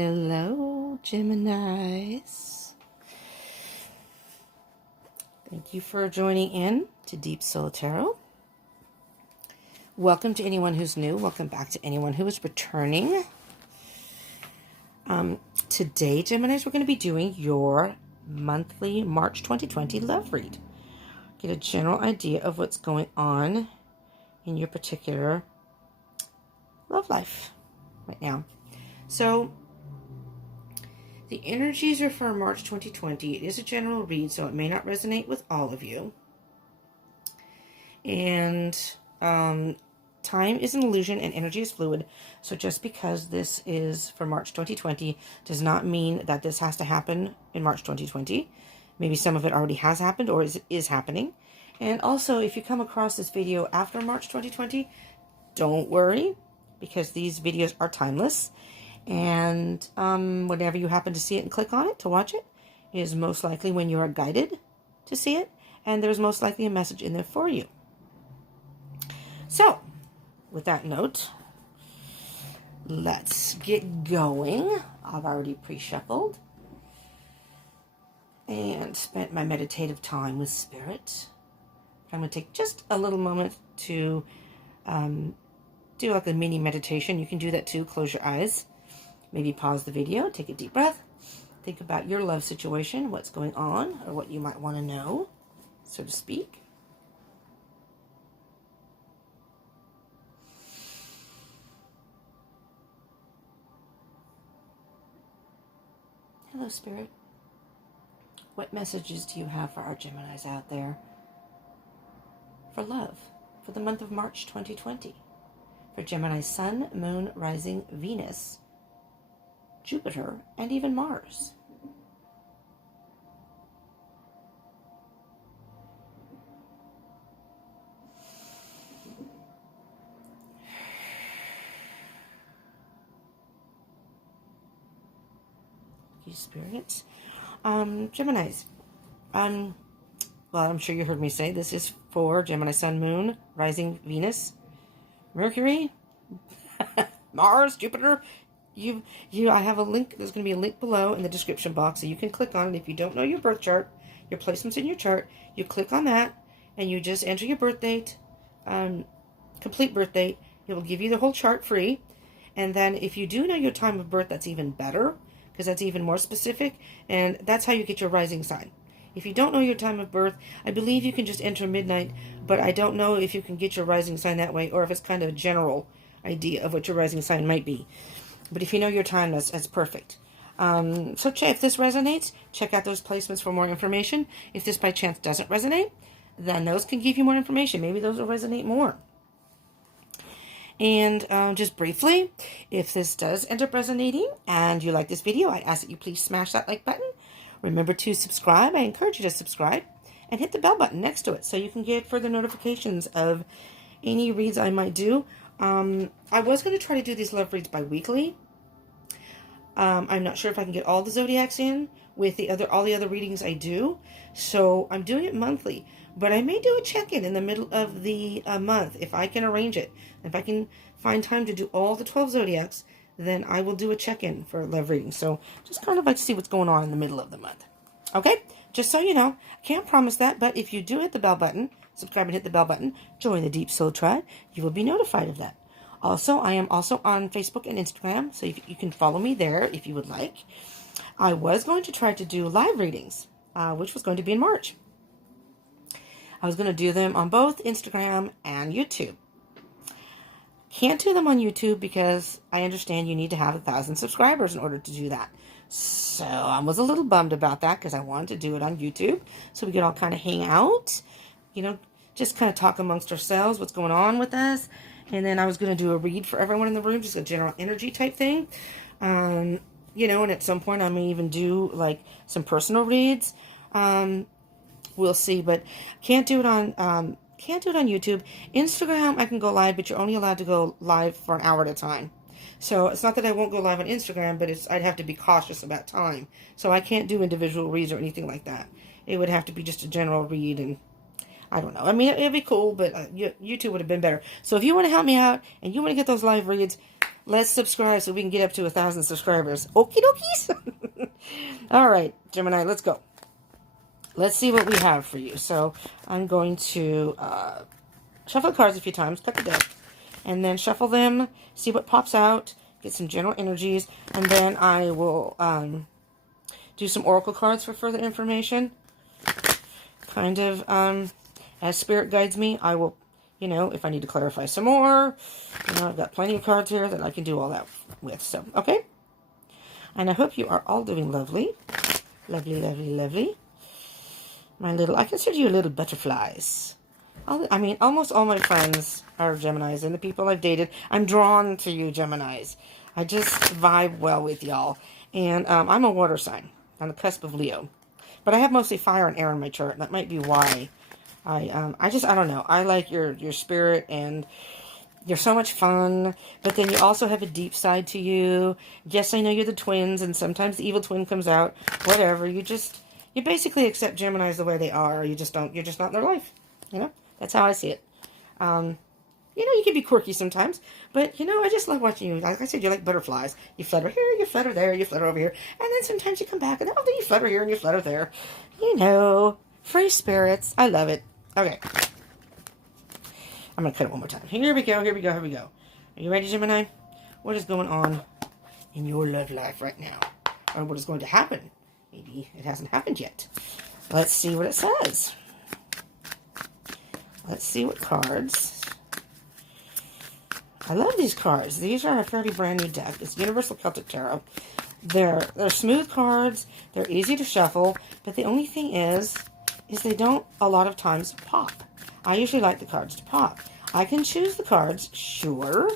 Hello, Geminis. Thank you for joining in to Deep Soul Tarot. Welcome to anyone who's new. Welcome back to anyone who is returning. Today, Geminis, we're going to be doing your monthly March 2020 love read. Get a general idea of what's going on in your particular love life right now. So, the energies are for March 2020. It is a general read, so it may not resonate with all of you. And time is an illusion and energy is fluid. So just because this is for March 2020 does not mean that this has to happen in March 2020. Maybe some of it already has happened or is happening. And also, if you come across this video after March 2020, don't worry, because these videos are timeless. And whenever you happen to see it and click on it to watch it is most likely when you are guided to see it. And there's most likely a message in there for you. So, with that note, let's get going. I've already pre-shuffled and spent my meditative time with Spirit. I'm going to take just a little moment to do like a mini meditation. You can do that too. Close your eyes. Maybe pause the video. Take a deep breath. Think about your love situation, what's going on, or what you might want to know, so to speak. Hello, Spirit. What messages do you have for our Geminis out there for love for the month of March 2020? For Gemini Sun, Moon, Rising, Venus, Jupiter, and even Mars. You spirits. Geminis. Well, I'm sure you heard me say this is for Gemini Sun, Moon, Rising, Venus, Mercury, Mars, Jupiter. I have a link. There's going to be a link below in the description box, so you can click on it. If you don't know your birth chart, your placements in your chart, you click on that, and you just enter your birth date, complete birth date. It will give you the whole chart free. And then if you do know your time of birth, that's even better, because that's even more specific, and that's how you get your rising sign. If you don't know your time of birth, I believe you can just enter midnight, but I don't know if you can get your rising sign that way, or if it's kind of a general idea of what your rising sign might be. But if you know your time, that's perfect. So if this resonates, check out those placements for more information. If this by chance doesn't resonate, then those can give you more information. Maybe those will resonate more. And just briefly, if this does end up resonating and you like this video, I ask that you please smash that like button. Remember to subscribe. I encourage you to subscribe. And hit the bell button next to it so you can get further notifications of any reads I might do. I was going to try to do these love reads bi-weekly. I'm not sure if I can get all the zodiacs in with all the other readings I do. So I'm doing it monthly. But I may do a check-in in the middle of the month if I can arrange it. If I can find time to do all the 12 zodiacs, then I will do a check-in for love reading. So just kind of like to see what's going on in the middle of the month. Okay? Just so you know, I can't promise that, but if you do hit the bell button, subscribe and hit the bell button, join the Deep Soul Tribe, you will be notified of that. Also, I am also on Facebook and Instagram, so you can follow me there if you would like. I was going to try to do live readings, which was going to be in March. I was going to do them on both Instagram and YouTube. Can't do them on YouTube because I understand you need to have 1,000 subscribers in order to do that. So I was a little bummed about that because I wanted to do it on YouTube so we could all kind of hang out, just kind of talk amongst ourselves, what's going on with us. And then I was going to do a read for everyone in the room, just a general energy type thing. And at some point I may even do like some personal reads. We'll see, but can't do it on YouTube. Instagram I can go live, but you're only allowed to go live for an hour at a time. So it's not that I won't go live on Instagram, but I'd have to be cautious about time. So I can't do individual reads or anything like that. It would have to be just a general read, and I don't know. I mean, it'd be cool, but YouTube would have been better. So if you want to help me out and you want to get those live reads, let's subscribe so we can get up to 1,000 subscribers. Okie dokies. All right, Gemini, let's go. Let's see what we have for you. So I'm going to shuffle the cards a few times, cut the deck, and then shuffle them, see what pops out, get some general energies, and then I will do some oracle cards for further information. Kind of as spirit guides me, I will, if I need to clarify some more, I've got plenty of cards here that I can do all that with. So, okay. And I hope you are all doing lovely. Lovely, lovely, lovely. I consider you little butterflies. Almost all my friends are Geminis, and the people I've dated, I'm drawn to you, Geminis. I just vibe well with y'all. And I'm a water sign on the cusp of Leo. But I have mostly fire and air in my chart. That might be why I don't know. I like your spirit, and you're so much fun. But then you also have a deep side to you. Yes, I know you're the twins, and sometimes the evil twin comes out. Whatever. You basically accept Geminis the way they are. You're just not in their life. That's how I see it. You can be quirky sometimes, but, I just love watching you. Like I said, you're like butterflies. You flutter here, you flutter there, you flutter over here, and then sometimes you come back, and then you flutter here and you flutter there. Free spirits. I love it. Okay. I'm going to cut it one more time. Here we go, here we go, here we go. Are you ready, Gemini? What is going on in your love life right now? Or what is going to happen? Maybe it hasn't happened yet. Let's see what it says. Let's see what cards. I love these cards. These are a fairly brand new deck. It's Universal Celtic Tarot. They're smooth cards. They're easy to shuffle. But the only thing is they don't a lot of times pop. I usually like the cards to pop. I can choose the cards, sure.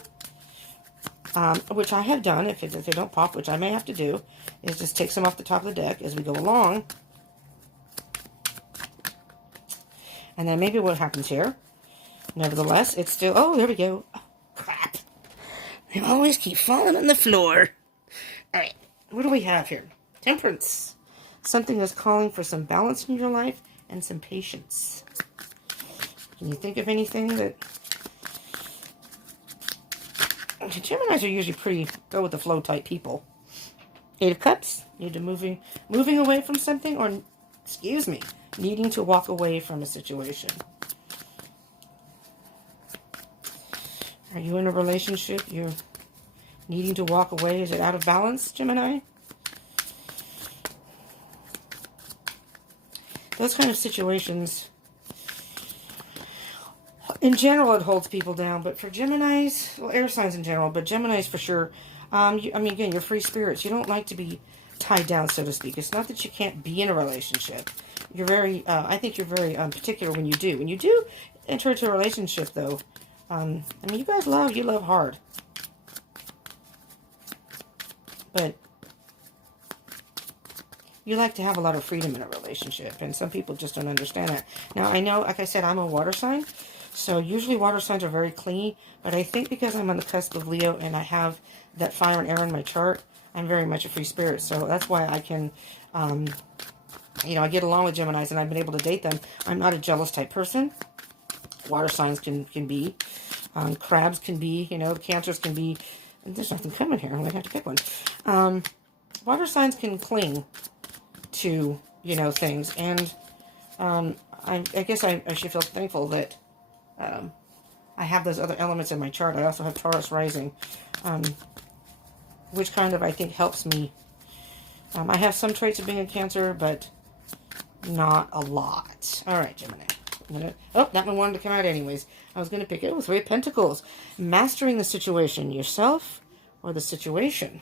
Which I have done. If they don't pop, which I may have to do, is just take some off the top of the deck as we go along. And then maybe what happens here. Nevertheless, it's still... Oh, there we go. Oh, crap. They always keep falling on the floor. All right. What do we have here? Temperance. Something is calling for some balance in your life and some patience. Can you think of anything that... Geminis are usually pretty go-with-the-flow type people. Eight of Cups. Need to moving away from something, or... Excuse me. Needing to walk away from a situation. Are you in a relationship? You're needing to walk away. Is it out of balance, Gemini? Those kind of situations, in general, it holds people down. But for Geminis, well, air signs in general, but Geminis for sure. Again, you're free spirits. You don't like to be tied down, so to speak. It's not that you can't be in a relationship. You're very, I think you're very particular when you do. When you do enter into a relationship, though, you guys love hard. But you like to have a lot of freedom in a relationship, and some people just don't understand that. Now, I know, like I said, I'm a water sign, so usually water signs are very clingy, but I think because I'm on the cusp of Leo and I have that fire and air in my chart, I'm very much a free spirit, so that's why I can... I get along with Geminis, and I've been able to date them. I'm not a jealous type person. Water signs can be. Crabs can be. Cancers can be. And there's nothing coming here. I'm going to have to pick one. Water signs can cling to, things. And I guess I should feel thankful that I have those other elements in my chart. I also have Taurus rising, which kind of, I think, helps me. I have some traits of being a Cancer, but not a lot. All right, Gemini. Oh, that one wanted to come out anyways. I was going to pick it. Three of Pentacles. Mastering the situation. Yourself or the situation?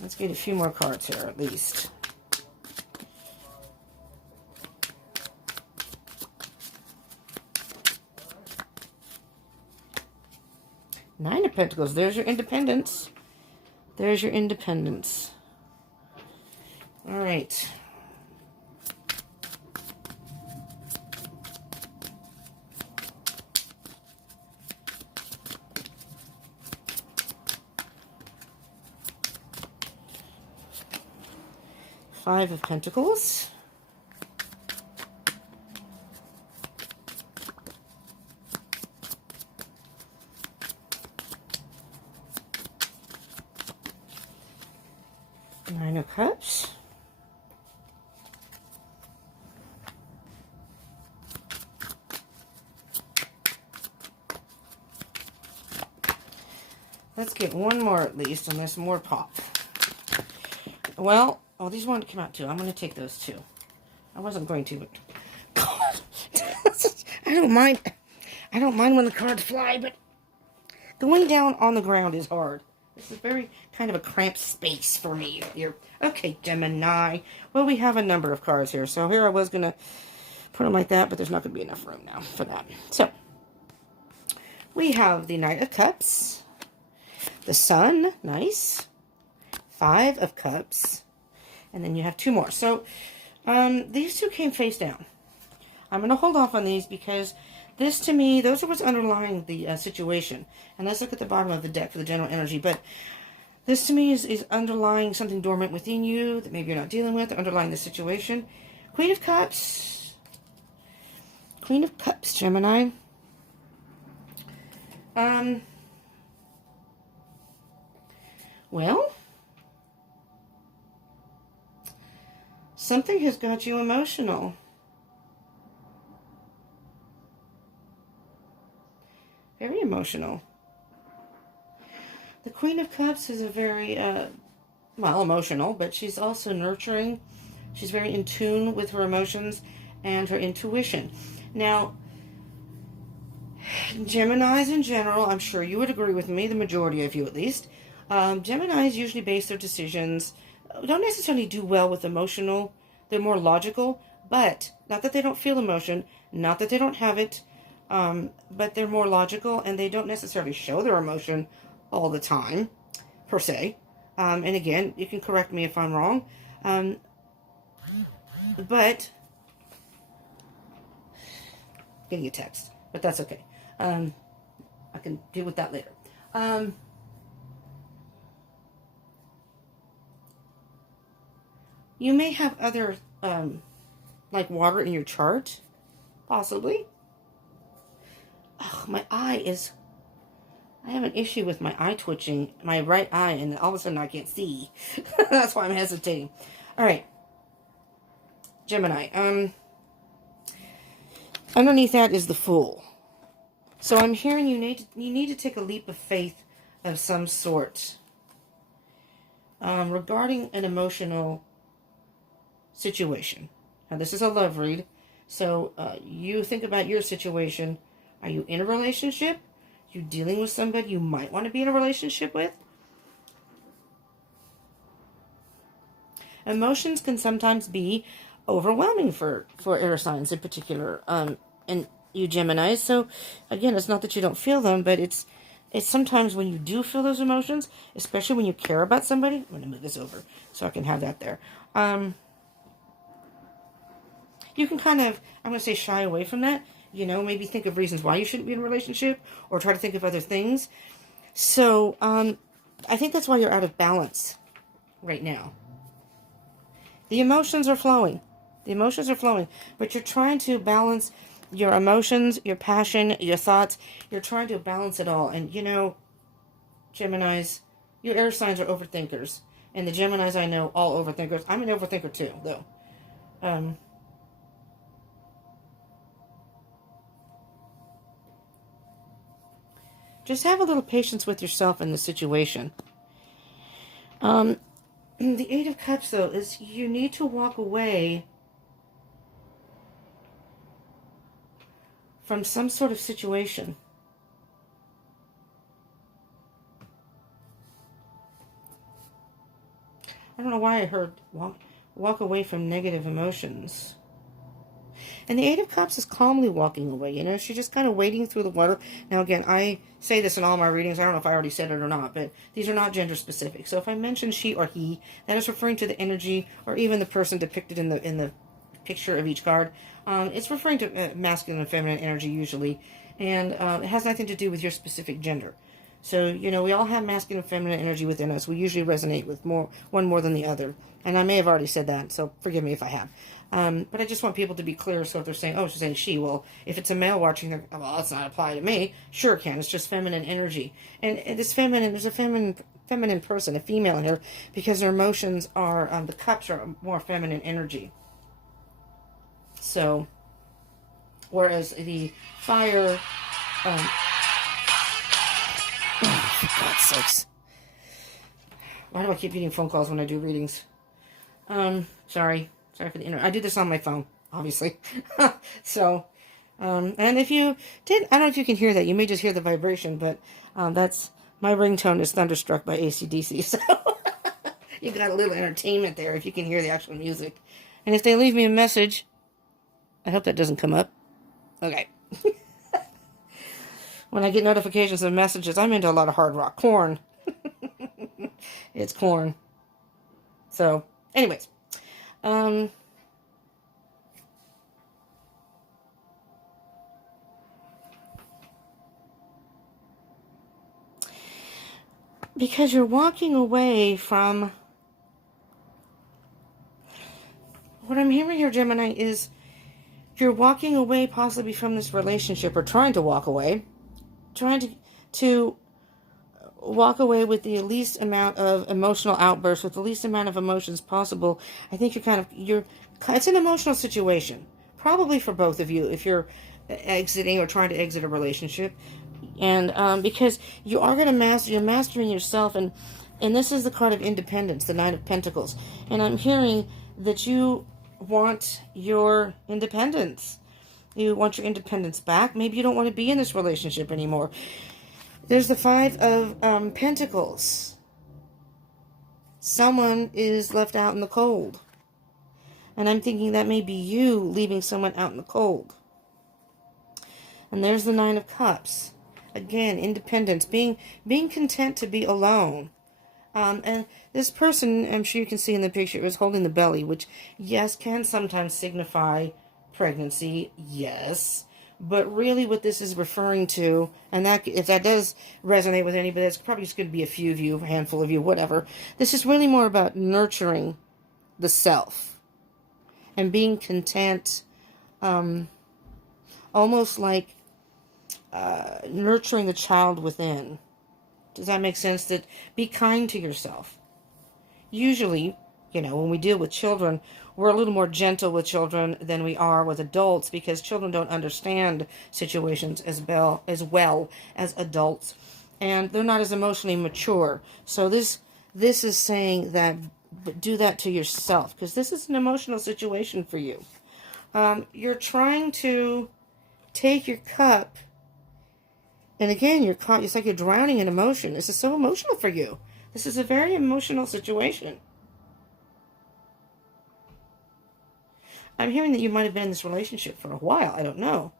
Let's get a few more cards here, at least. Nine of Pentacles. There's your independence. There's your independence. All right. Five of Pentacles. Nine of Cups. Let's get one more at least, unless more pop. Well, oh, these wanted to come out too. I'm going to take those too. I wasn't going to, but God, I don't mind. I don't mind when the cards fly, but going down on the ground is hard. This is very kind of a cramped space for me here. Okay, Gemini. Well, we have a number of cards here. So here I was going to put them like that, but there's not going to be enough room now for that. So we have the Knight of Cups, the Sun, nice, Five of Cups, and then you have two more. So these two came face down. I'm going to hold off on these because this, to me, those are what's underlying the situation. And let's look at the bottom of the deck for the general energy. But this, to me, is underlying something dormant within you that maybe you're not dealing with, underlying the situation. Queen of Cups. Queen of Cups, Gemini. Well, something has got you emotional. Very emotional. The Queen of Cups is a very, well, emotional, but she's also nurturing. She's very in tune with her emotions and her intuition. Now, Geminis in general, I'm sure you would agree with me, the majority of you at least, Geminis usually base their decisions, don't necessarily do well with emotional. They're more logical, but not that they don't feel emotion, not that they don't have it, but they're more logical, and they don't necessarily show their emotion all the time, per se. And again, you can correct me if I'm wrong. But, getting a text, but that's okay. I can deal with that later. You may have other, like water in your chart, possibly. Oh, my eye is, I have an issue with my eye twitching, my right eye, and all of a sudden I can't see. That's why I'm hesitating. All right. Gemini. Underneath that is the Fool. So I'm hearing you need to take a leap of faith of some sort regarding an emotional situation. Now, this is a love read, so you think about your situation. Are you in a relationship? You dealing with somebody you might want to be in a relationship with? Emotions can sometimes be overwhelming for air signs in particular, and you Geminis. So again, it's not that you don't feel them, but it's sometimes when you do feel those emotions, especially when you care about somebody. I'm going to move this over so I can have that there. You can kind of, I'm going to say, shy away from that. You know, maybe think of reasons why you shouldn't be in a relationship, or try to think of other things. So, I think that's why you're out of balance right now. The emotions are flowing. The emotions are flowing, but you're trying to balance your emotions, your passion, your thoughts. You're trying to balance it all. And, you know, Geminis, your air signs are overthinkers. And the Geminis I know, all overthinkers. I'm an overthinker too, though. Just have a little patience with yourself in the situation. The Eight of Cups, though, is you need to walk away from some sort of situation. I don't know why I heard walk away from negative emotions. And the Eight of Cups is calmly walking away. You know, she's just kind of wading through the water. Now, again, I say this in all my readings. I don't know if I already said it or not, but these are not gender specific. So if I mention she or he, that is referring to the energy or even the person depicted in the picture of each card. It's referring to masculine and feminine energy usually, and it has nothing to do with your specific gender. So, you know, we all have masculine and feminine energy within us. We usually resonate with one more than the other. And I may have already said that, so forgive me if I have. But I just want people to be clear, so if they're saying, oh, she's saying she, well, if it's a male watching, well, that's not apply to me. Sure it can. It's just feminine energy. And it's feminine. There's a feminine feminine person, a female in here, because their emotions are, the cups are more feminine energy. So, whereas the fire, oh, for God's sakes. Why do I keep getting phone calls when I do readings? Sorry for the internet. I do this on my phone, obviously. So, and if you did, I don't know if you can hear that. You may just hear the vibration, but that's, my ringtone is Thunderstruck by AC/DC. So, you got a little entertainment there if you can hear the actual music. And if they leave me a message, I hope that doesn't come up. Okay. When I get notifications of messages, I'm into a lot of hard rock. Corn. It's corn. So, anyways. Because you're walking away from... What I'm hearing here, Gemini, is you're walking away possibly from this relationship, or trying to walk away. Trying to walk away with the least amount of emotional outbursts, with the least amount of emotions possible. I think it's an emotional situation, probably for both of you, if you're exiting or trying to exit a relationship. And because you are going to you're mastering yourself, and this is the card of independence, the Nine of Pentacles. And I'm hearing that you want your independence. You want your independence back. Maybe you don't want to be in this relationship anymore. There's the Five of Pentacles. Someone is left out in the cold. And I'm thinking that may be you leaving someone out in the cold. And there's the Nine of Cups. Again, independence. Being content to be alone. And this person, I'm sure you can see in the picture, is holding the belly, which, yes, can sometimes signify pregnancy, yes, but really what this is referring to, and that if that does resonate with anybody, it's probably just going to be a few of you, a handful of you, whatever. This is really more about nurturing the self and being content, almost like nurturing the child within. Does that make sense? That be kind to yourself. Usually, when we deal with children, we're a little more gentle with children than we are with adults, because children don't understand situations as well as adults, and they're not as emotionally mature. So this is saying that do that to yourself, because this is an emotional situation for you. You're trying to take your cup, and again, you're caught. It's like you're drowning in emotion. This is so emotional for you. This is a very emotional situation. I'm hearing that you might have been in this relationship for a while. I don't know.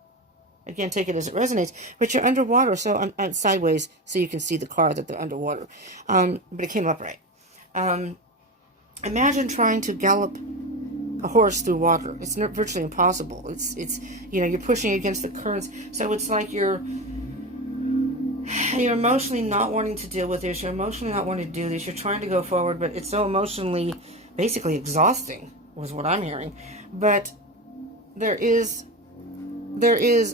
Again, take it as it resonates. But you're underwater, so I'm sideways so you can see the card that they're underwater. But it came up right. Imagine trying to gallop a horse through water. It's virtually impossible. It's you're pushing against the currents. So it's like you're emotionally not wanting to deal with this. You're emotionally not wanting to do this. You're trying to go forward, but it's so emotionally, basically exhausting, was what I'm hearing. But there is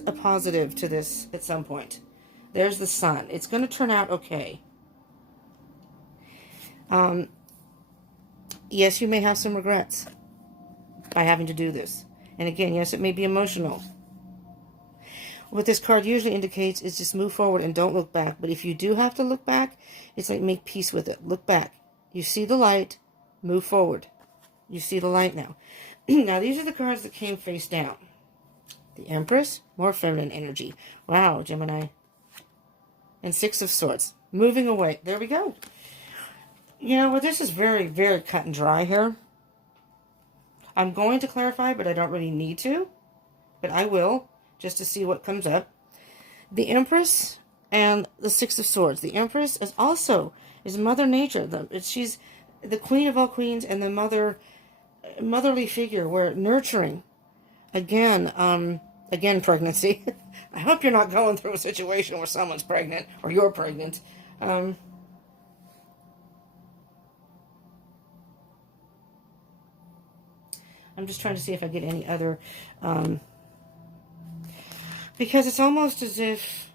a positive to this at some point. There's the sun. It's going to turn out okay. Yes, you may have some regrets by having to do this. And again, yes, it may be emotional. What this card usually indicates is just move forward and don't look back. But if you do have to look back, it's like make peace with it. Look back. You see the light. Move forward. You see the light now. Now, these are the cards that came face down. The Empress, more feminine energy. Wow, Gemini. And Six of Swords. Moving away. There we go. This is very, very cut and dry here. I'm going to clarify, but I don't really need to. But I will, just to see what comes up. The Empress and the Six of Swords. The Empress is Mother Nature. She's the Queen of all queens and the motherly figure. We're nurturing. Again, pregnancy. I hope you're not going through a situation where someone's pregnant or you're pregnant. I'm just trying to see if I get any other, because it's almost as if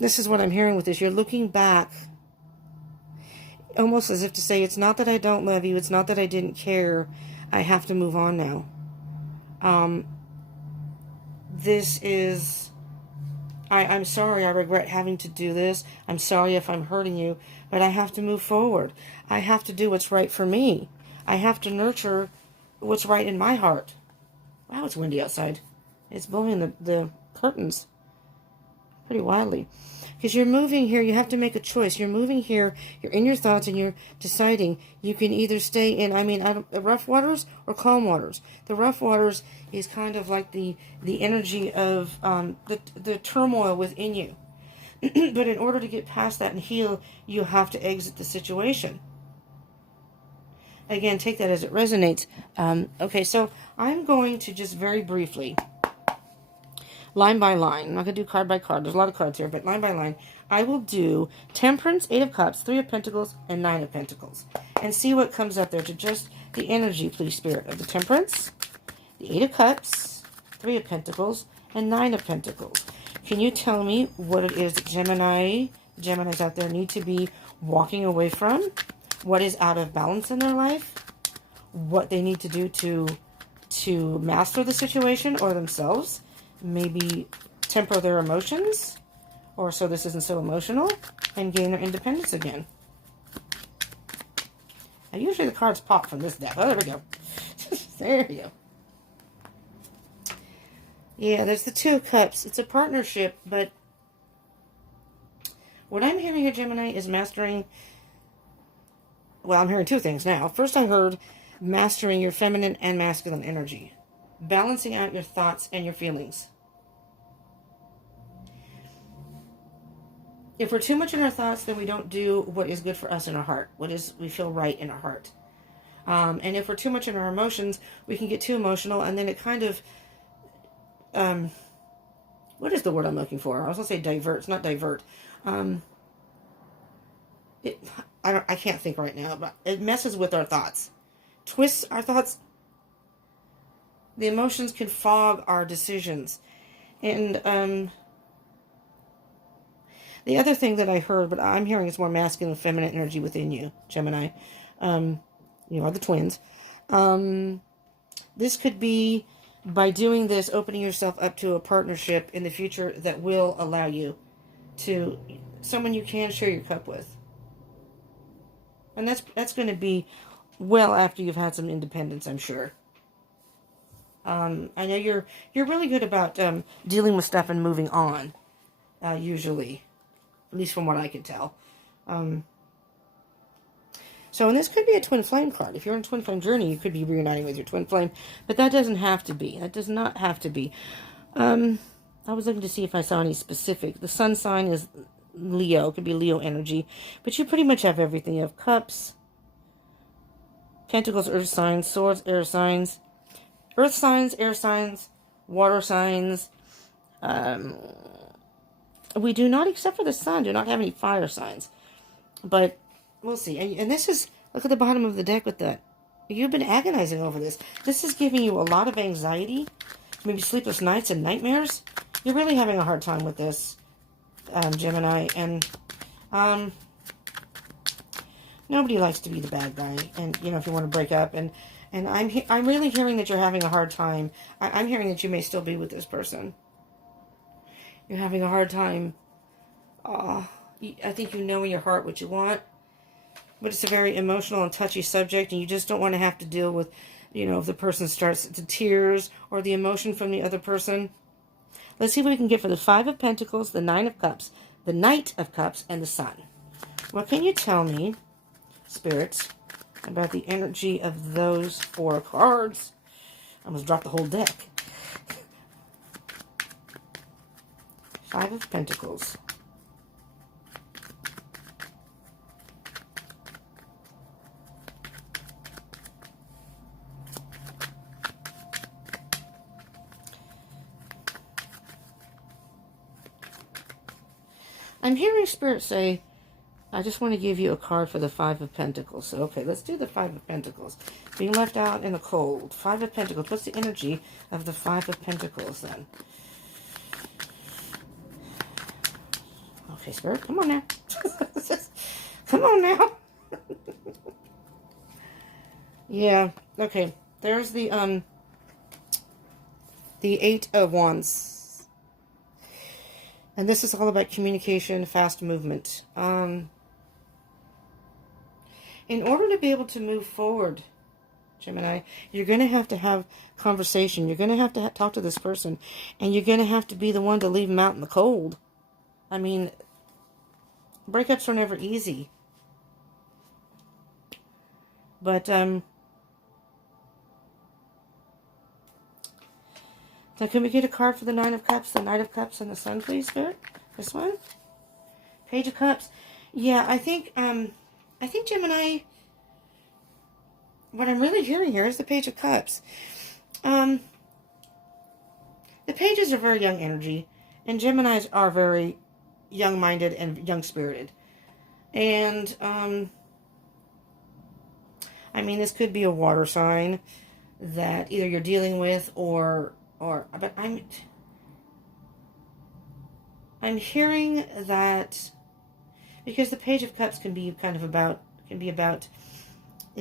This is what I'm hearing with this. You're looking back, almost as if to say, it's not that I don't love you. It's not that I didn't care. I have to move on now. This is, I'm sorry. I regret having to do this. I'm sorry if I'm hurting you, but I have to move forward. I have to do what's right for me. I have to nurture what's right in my heart. Wow, it's windy outside. It's blowing the curtains pretty wildly. Because you're moving here, you have to make a choice. You're moving here, you're in your thoughts, and you're deciding. You can either stay in, rough waters or calm waters. The rough waters is kind of like the energy of the turmoil within you. But in order to get past that and heal, you have to exit the situation. Again, take that as it resonates. Okay, so I'm going to just very briefly, line by line. I'm not going to do card by card. There's a lot of cards here, but line by line, I will do Temperance, 8 of Cups, 3 of Pentacles, and 9 of Pentacles. And see what comes up there to just the energy, please, Spirit, of the Temperance, the 8 of Cups, 3 of Pentacles, and 9 of Pentacles. Can you tell me what it is that Geminis out there need to be walking away from? What is out of balance in their life? What they need to do to master the situation or themselves? Maybe temper their emotions, or so this isn't so emotional, and gain their independence again. Now, usually the cards pop from this deck. Oh, there we go. There we go. Yeah, there's the 2 of Cups. It's a partnership, but what I'm hearing here, Gemini, is mastering. Well, I'm hearing 2 things now. First, I heard mastering your feminine and masculine energy. Balancing out your thoughts and your feelings. If we're too much in our thoughts, then we don't do what is good for us in our heart. We feel right in our heart. And if we're too much in our emotions, we can get too emotional, and then it kind of, what is the word I'm looking for? I was going to say divert. It's not divert. I can't think right now, but it messes with our thoughts. Twists our thoughts. The emotions can fog our decisions. And the other thing that I heard, but I'm hearing is more masculine and feminine energy within you, Gemini. You are the twins. This could be, by doing this, opening yourself up to a partnership in the future that will allow you to, someone you can share your cup with. And that's going to be well after you've had some independence, I'm sure. I know you're really good about dealing with stuff and moving on, usually, at least from what I can tell. So, and this could be a twin flame card. If you're in a twin flame journey, you could be reuniting with your twin flame, but that doesn't have to be. That does not have to be. I was looking to see if I saw any specific. The sun sign is Leo. It could be Leo energy, but you pretty much have everything. You have cups, pentacles, earth signs, swords, air signs, earth signs, air signs, water signs. We do not, except for the sun, do not have any fire signs, but we'll see. And this is, look at the bottom of the deck with that. You've been agonizing over this. This is giving you a lot of anxiety, maybe sleepless nights and nightmares. You're really having a hard time with this, Gemini, and nobody likes to be the bad guy. And you know, if you want to break up, and I'm really hearing that you're having a hard time. I'm hearing that you may still be with this person. You're having a hard time. I think you know in your heart what you want, but it's a very emotional and touchy subject, and you just don't want to have to deal with, you know, if the person starts to tears or the emotion from the other person. Let's see what we can get for the 5 of Pentacles, the 9 of Cups, the Knight of Cups, and the Sun. What can you tell me, spirits, about the energy of those 4 cards? I almost dropped the whole deck. 5 of Pentacles. I'm hearing Spirit say, I just want to give you a card for the 5 of Pentacles. So, okay, let's do the 5 of Pentacles. Being left out in the cold. 5 of Pentacles. What's the energy of the 5 of Pentacles then? Okay, Spirit, come on now. Come on now. Yeah, okay. There's the Eight of Wands. And this is all about communication, fast movement. In order to be able to move forward, Gemini, you're going to have conversation. You're going to have to talk to this person. And you're going to have to be the one to leave them out in the cold. I mean, breakups are never easy. But, now can we get a card for the Nine of Cups, the Knight of Cups, and the Sun, please, Spirit? This one? Page of Cups. Yeah, I think Gemini, what I'm really hearing here is the Page of Cups. The Pages are very young energy, and Geminis are very young-minded and young-spirited. And, I mean, this could be a water sign that either you're dealing with but I'm hearing that because the Page of Cups can be about,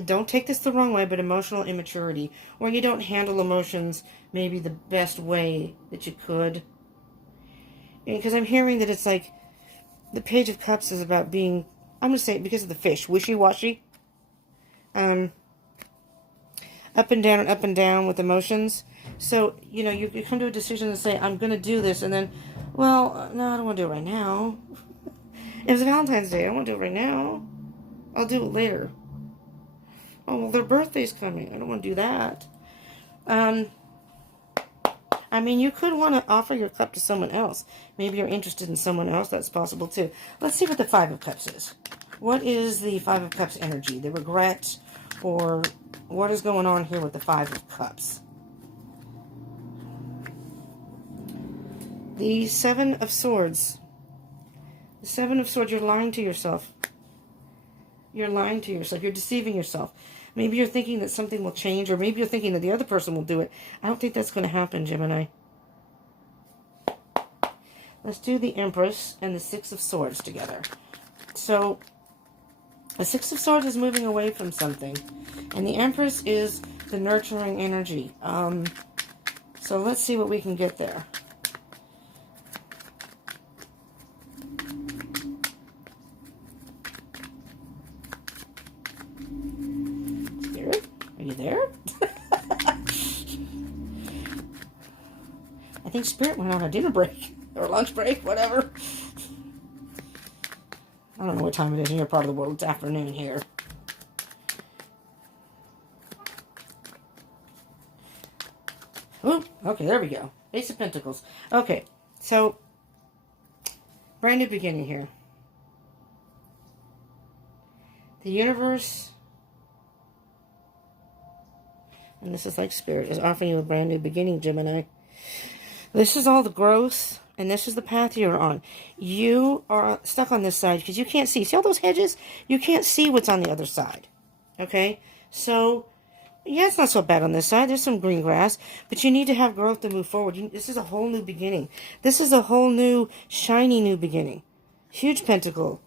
don't take this the wrong way, but emotional immaturity, or you don't handle emotions maybe the best way that you could. Because I'm hearing that it's like the Page of Cups is about being, I'm going to say it because of the fish, wishy-washy. Up and down with emotions. So, you know, you come to a decision and say, I'm going to do this, and then, well, no, I don't want to do it right now. It was Valentine's Day. I don't want to do it right now. I'll do it later. Oh, well, their birthday's coming. I don't want to do that. I mean, you could want to offer your cup to someone else. Maybe you're interested in someone else. That's possible, too. Let's see what the Five of Cups is. What is the Five of Cups energy? The regret, or what is going on here with the Five of Cups? The Seven of Swords. The Seven of Swords, you're lying to yourself. You're lying to yourself. You're deceiving yourself. Maybe you're thinking that something will change, or maybe you're thinking that the other person will do it. I don't think that's going to happen, Gemini. Let's do the Empress and the Six of Swords together. So, the Six of Swords is moving away from something. And the Empress is the nurturing energy. So let's see what we can get there. Spirit, are you there? I think Spirit went on a dinner break. Or lunch break, whatever. I don't know what time it is in your part of the world. It's afternoon here. Oh, okay, there we go. Ace of Pentacles. Okay, so, brand new beginning here. The universe, and this is like Spirit, is offering you a brand new beginning, Gemini. This is all the growth, and this is the path you're on. You are stuck on this side because you can't see. See all those hedges? You can't see what's on the other side. Okay? So, yeah, it's not so bad on this side. There's some green grass. But you need to have growth to move forward. This is a whole new beginning. This is a whole new, shiny new beginning. Huge pentacle.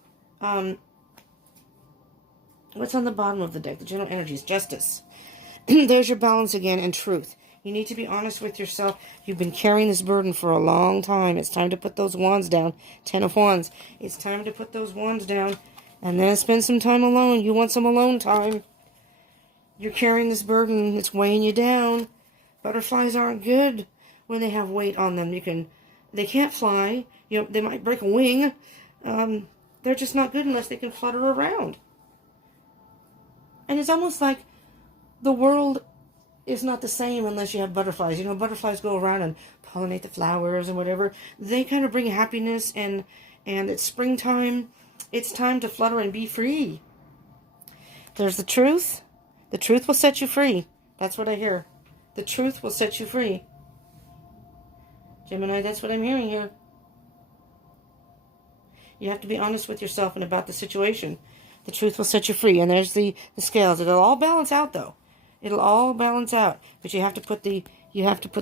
What's on the bottom of the deck? The general energies. Justice. There's your balance again, and truth. You need to be honest with yourself. You've been carrying this burden for a long time. It's time to put those wands down. 10 of Wands. It's time to put those wands down. And then spend some time alone. You want some alone time. You're carrying this burden. It's weighing you down. Butterflies aren't good when they have weight on them. They can't fly. You know, they might break a wing. They're just not good unless they can flutter around. And it's almost like the world is not the same unless you have butterflies. You know, butterflies go around and pollinate the flowers and whatever. They kind of bring happiness, and it's springtime. It's time to flutter and be free. There's the truth. The truth will set you free. That's what I hear. The truth will set you free. Gemini, that's what I'm hearing here. You have to be honest with yourself and about the situation. The truth will set you free. And there's the scales. It'll all balance out, though. It'll all balance out, but you have to put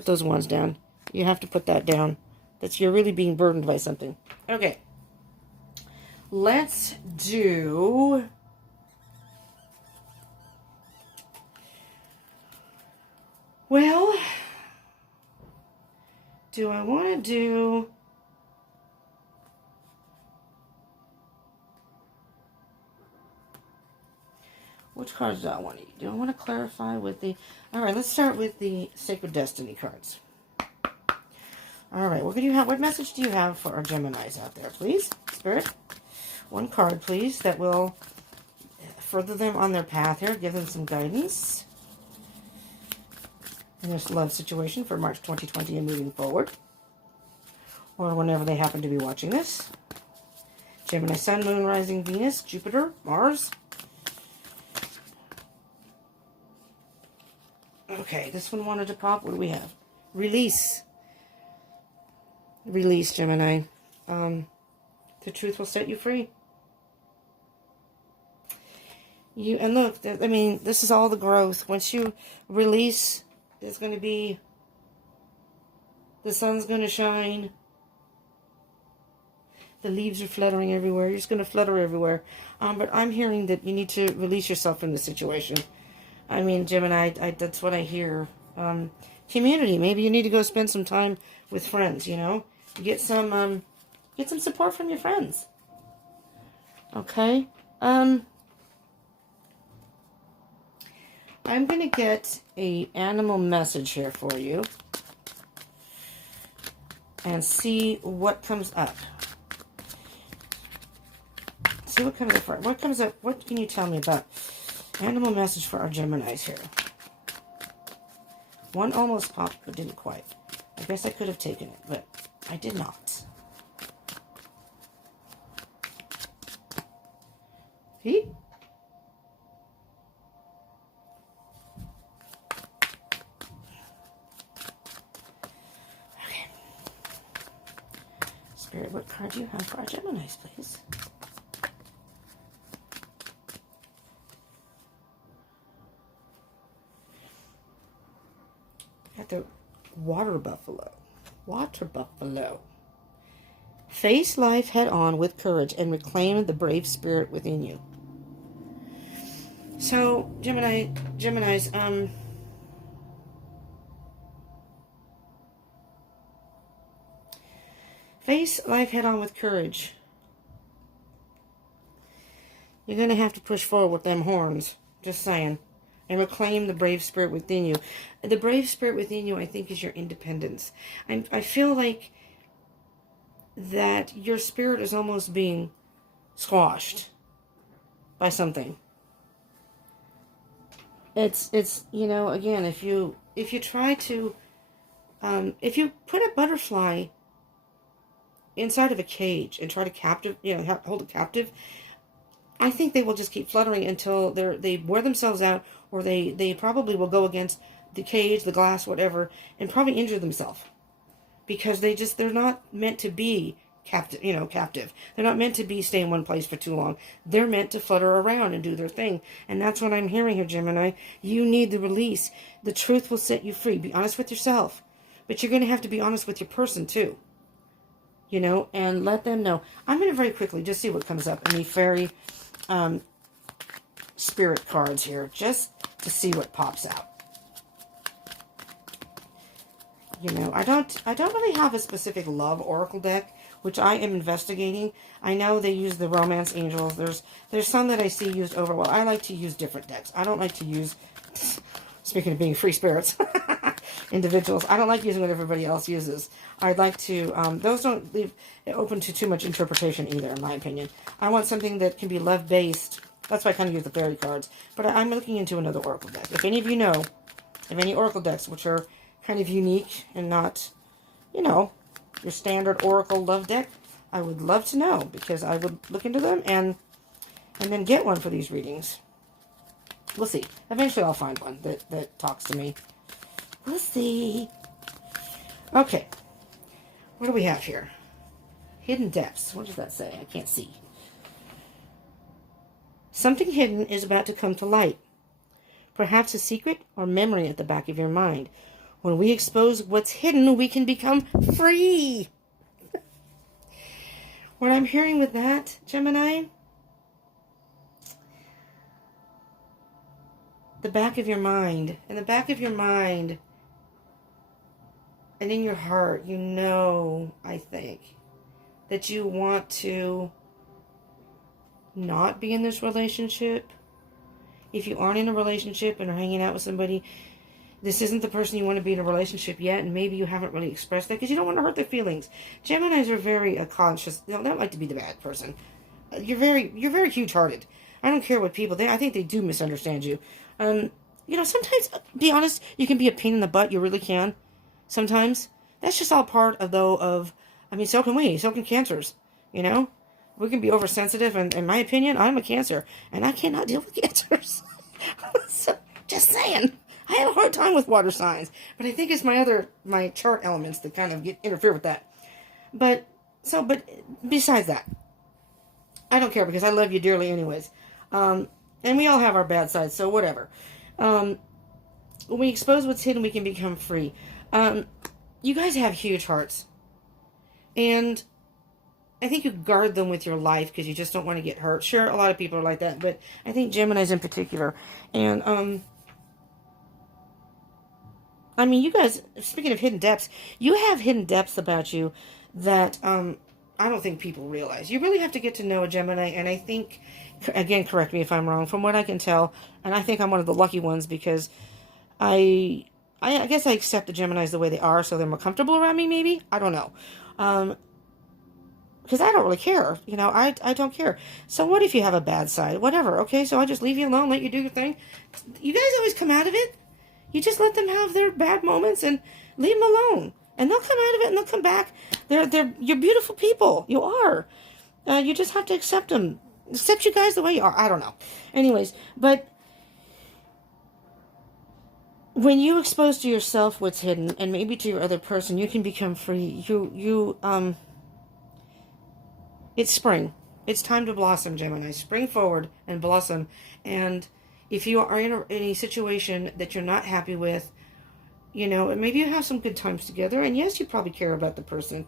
those ones down. You have to put that down. You're really being burdened by something. Okay. let's do... Well, do I want to do... Which cards do I want to use? Do I want to clarify with the... All right, let's start with the Sacred Destiny cards. All right, what do you have? What message do you have for our Geminis out there, please? Spirit, one card, please, that will further them on their path here, give them some guidance in this love situation for March 2020 and moving forward, or whenever they happen to be watching this. Gemini, Sun, Moon, Rising, Venus, Jupiter, Mars. Okay, this one wanted to pop. What do we have? Release. Release, Gemini. The truth will set you free. And look, I mean, this is all the growth. Once you release, it's going to be, the sun's going to shine. The leaves are fluttering everywhere. You're just going to flutter everywhere. But I'm hearing that you need to release yourself from the situation. I mean, Gemini, that's what I hear. Community. Maybe you need to go spend some time with friends, you know. Get some support from your friends. Okay. I'm going to get an animal message here for you. And see what comes up. See what comes up for what comes up. What can you tell me about animal message for our Geminis here? One almost popped, but didn't quite. I guess I could have taken it, but I did not. See? Okay. Spirit, what card do you have for our Geminis, please? Got the Water Buffalo. Water Buffalo. Face life head on with courage and reclaim the brave spirit within you. So, Geminis, face life head on with courage. You're going to have to push forward with them horns. Just saying. And reclaim the brave spirit within you. The brave spirit within you, I think, is your independence. I feel like that your spirit is almost being squashed by something. It's you know, again, if you try to if you put a butterfly inside of a cage and try to hold it captive, I think they will just keep fluttering until they wear themselves out, or they probably will go against the cage, the glass, whatever, and probably injure themselves. Because they're not meant to be captive. They're not meant to stay in one place for too long. They're meant to flutter around and do their thing. And that's what I'm hearing here, Gemini. You need the release. The truth will set you free. Be honest with yourself. But you're going to have to be honest with your person, too. You know, and let them know. I'm going to very quickly just see what comes up in the fairy spirit cards here, just to see what pops out. You know, I don't really have a specific love oracle deck, which I am investigating. I know they use the romance angels. There's some that I see used over. Well, I like to use different decks. I don't like to use, speaking of being free spirits, individuals, I don't like using what everybody else uses. I'd like to, those don't leave it open to too much interpretation either, in my opinion. I want something that can be love-based. That's why I kind of use the fairy cards. But I'm looking into another oracle deck. If any of you know of any oracle decks which are kind of unique and not, you know, your standard oracle love deck, I would love to know, because I would look into them and then get one for these readings. We'll see. Eventually I'll find one that talks to me. We'll see. Okay. What do we have here? Hidden depths. What does that say? I can't see. Something hidden is about to come to light. Perhaps a secret or memory at the back of your mind. When we expose what's hidden, we can become free. what I'm hearing with that, Gemini, the back of your mind, in the back of your mind, and in your heart, you know, I think, that you want to not be in this relationship. If you aren't in a relationship and are hanging out with somebody, this isn't the person you want to be in a relationship yet, and maybe you haven't really expressed that because you don't want to hurt their feelings. Geminis are very conscious. They don't like to be the bad person. You're very huge-hearted. I don't care what people, I think they do misunderstand you. You know, sometimes, be honest, you can be a pain in the butt. You really can. Sometimes. That's just all part of, I mean, so can we. So can cancers, you know? We can be oversensitive, and in my opinion, I'm a Cancer, and I cannot deal with cancers. So, just saying. I have a hard time with water signs, but I think it's my chart elements that kind of interfere with that. But besides that, I don't care because I love you dearly anyways. And we all have our bad sides, so whatever. When we expose what's hidden, we can become free. You guys have huge hearts. And I think you guard them with your life because you just don't want to get hurt. Sure, a lot of people are like that, but I think Geminis in particular. And, I mean, you guys, speaking of hidden depths, you have hidden depths about you that I don't think people realize. You really have to get to know a Gemini, and I think, again, correct me if I'm wrong, from what I can tell, and I think I'm one of the lucky ones because I guess I accept the Geminis the way they are, so they're more comfortable around me, maybe? I don't know. Because I don't really care. You know, I don't care. So what if you have a bad side? Whatever, okay? So I just leave you alone, let you do your thing. You guys always come out of it. You just let them have their bad moments and leave them alone. And they'll come out of it and they'll come back. You're beautiful people. You are. You just have to accept them. Accept you guys the way you are. I don't know. Anyways, but when you expose to yourself what's hidden, and maybe to your other person, you can become free. It's spring. It's time to blossom, Gemini. Spring forward and blossom. And if you are in a situation that you're not happy with, you know, maybe you have some good times together, and yes, you probably care about the person,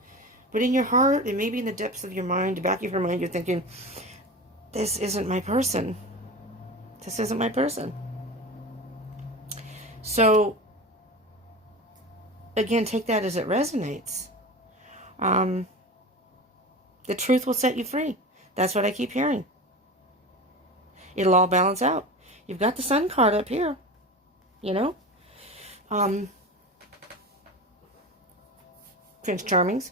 but in your heart, and maybe in the depths of your mind, the back of your mind, you're thinking, this isn't my person. This isn't my person. So, again, take that as it resonates. The truth will set you free. That's what I keep hearing. It'll all balance out. You've got the Sun card up here, you know. Prince Charmings.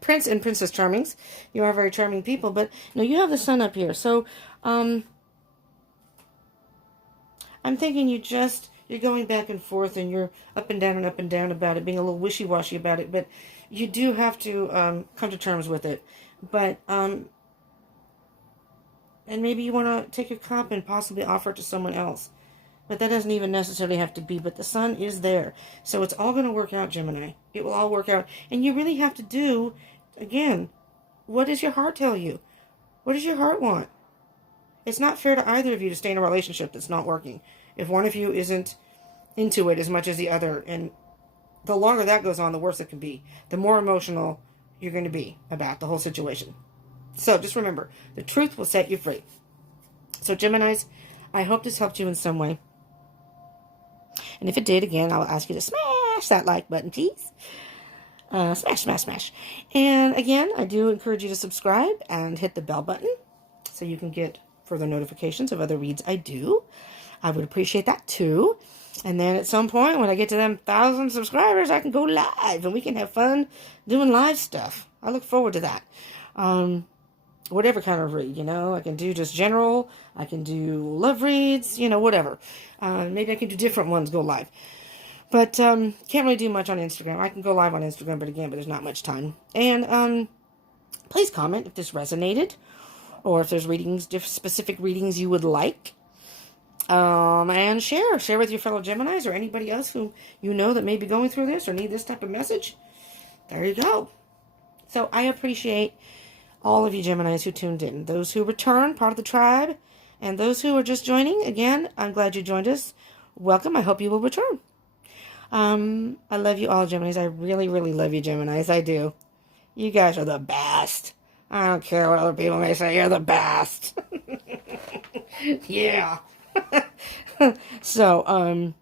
Prince and Princess Charmings. You are very charming people, but no, you have the Sun up here. So, I'm thinking you're going back and forth, and you're up and down about it, being a little wishy-washy about it, but you do have to come to terms with it. But, and maybe you want to take your cup and possibly offer it to someone else. But that doesn't even necessarily have to be. But the Sun is there. So it's all going to work out, Gemini. It will all work out. And you really have to do, again, what does your heart tell you? What does your heart want? It's not fair to either of you to stay in a relationship that's not working. If one of you isn't into it as much as the other. And the longer that goes on, the worse it can be. The more emotional you're going to be about the whole situation. So just remember, the truth will set you free. So Geminis, I hope this helped you in some way. And if it did, again, I'll ask you to smash that like button, please. Smash, smash, smash. And again, I do encourage you to subscribe and hit the bell button so you can get further notifications of other reads I do. I would appreciate that too. And then at some point, when I get to them 1,000 subscribers, I can go live and we can have fun doing live stuff. I look forward to that. Whatever kind of read, you know. I can do just general. I can do love reads, you know, whatever. Maybe I can do different ones go live. But can't really do much on Instagram. I can go live on Instagram, but there's not much time. And please comment if this resonated, or if there's readings, specific readings you would like. And share with your fellow Geminis or anybody else who you know that may be going through this or need this type of message. There you go. So I appreciate all of you Geminis who tuned in. Those who return, part of the tribe, and those who are just joining. Again, I'm glad you joined us. Welcome. I hope you will return. I love you all, Geminis. I really, really love you, Geminis. I do. You guys are the best. I don't care what other people may say. You're the best. Yeah. So,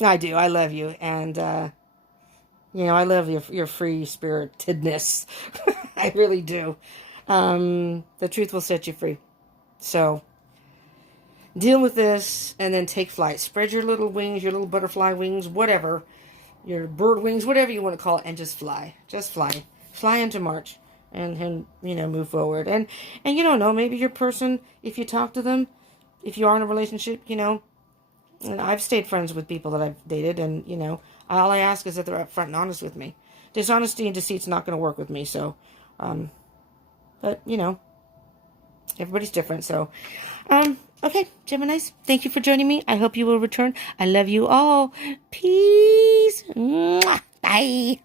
I do. I love you. And, I love your free spiritedness. I really do. The truth will set you free. So, deal with this and then take flight. Spread your little wings, your little butterfly wings, whatever. Your bird wings, whatever you want to call it, and just fly. Just fly. Fly into March. And move forward. And you don't know, maybe your person, if you talk to them, if you are in a relationship, and I've stayed friends with people that I've dated, and, all I ask is that they're upfront and honest with me. Dishonesty and deceit's not going to work with me, so, but, everybody's different, so, okay, Geminis, thank you for joining me. I hope you will return. I love you all. Peace. Mwah. Bye.